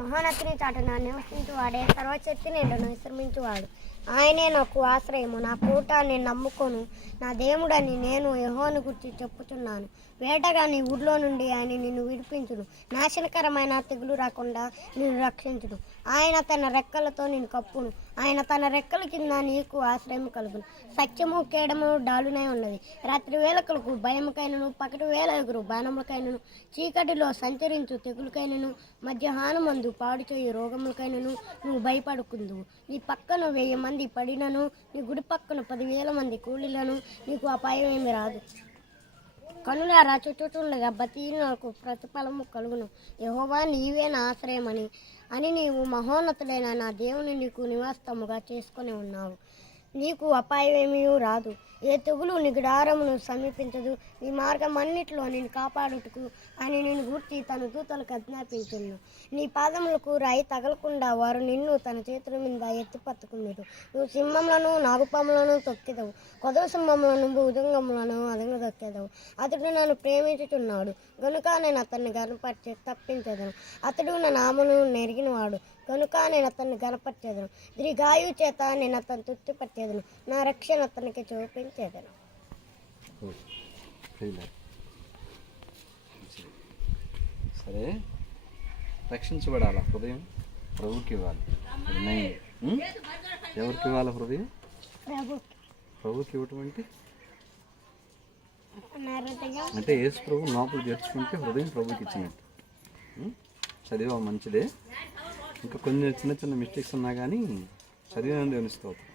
మహానతిని చాటున నివసించు వాడే సర్వశక్తి నేను విశ్రమించువాడు. ఆయనే నాకు ఆశ్రయము నా పూట నేను నమ్ముకొను. నా దేవుడని నేను యహోను గురించి చెప్పుతున్నాను వేటగాని ఊర్లో నుండి ఆయన నిన్ను విడిపించును. నాశనకరమైన తెగులు రాకుండా నిన్ను రక్షించును. ఆయన తన రెక్కలతో నేను కప్పును. ఆయన తన రెక్కల కింద నీకు ఆశ్రయం కలుగును. సత్యము కేడము డాలునే ఉన్నది. రాత్రి వేళకులకు భయముకైనను పకటి వేలగురు బాణములకైనను చీకటిలో సంచరించు తెగులకైనను మధ్యాహ్నమందు పాడు చేయు రోగములకైనను నువ్వు భయపడుకుందువు. నీ పక్కన వెయ్యి మంది పడినను నీ గుడి పక్కన పదివేల మంది కూలీలను నీకు అపాయం ఏమి రాదు. కనులారా చుట్టుచుండగా బతీనకు ప్రతిఫలము కలుగును. యహోవా నీవే నా ఆశ్రయమని అని నీవు మహోన్నతుడైన నా దేవుని నీకు నివాసముగా చేసుకొని ఉన్నావు. నీకు అపాయమేమీ రాదు. ఏ తెగులు నిగుడారమును సమీపించదు. నీ మార్గం అన్నిటిలో నేను కాపాడుటకు అని నేను గుర్తి తన దూతలకు ఆజ్ఞాపించను. నీ పాదములకు రాయి తగలకుండా వారు నిన్ను తన చేతుల మీద ఎత్తి పట్టుకున్నారు. నువ్వు సింహములను నాగుపాములను తొక్కిదవు. కొదవ సింహములను భుజంగములను అదన తొక్కేదవు అతడు నన్ను ప్రేమించుచున్నాడు. గనుక నేను అతన్ని గనపరిచి తప్పించదను. అతడు నా నామను నెరిగినవాడు. కనుక నేను అతన్ని గనపరిచేదను ద్రిగాయు చేత నేను అతను తృప్తిపట్టేదను. నా రక్షణ అతనికి చూపించేదను. సరే. రక్షించబడాల హృదయం? ప్రభుకి ఇవ్వాలి? ఎవరికి ఇవ్వాలి హృదయం? ప్రభు ప్రభుకి ఇవ్వటం అంటే? అంటే యేసు ప్రభు లోపల చేర్చుకుంటే హృదయం ప్రభుకి ఇచ్చినట్టు? చదివా మంచిదే. ఇంకా కొన్ని చిన్న చిన్న మిస్టేక్స్ ఉన్నా కానీ చదివిన దేవుని స్తోత్రం.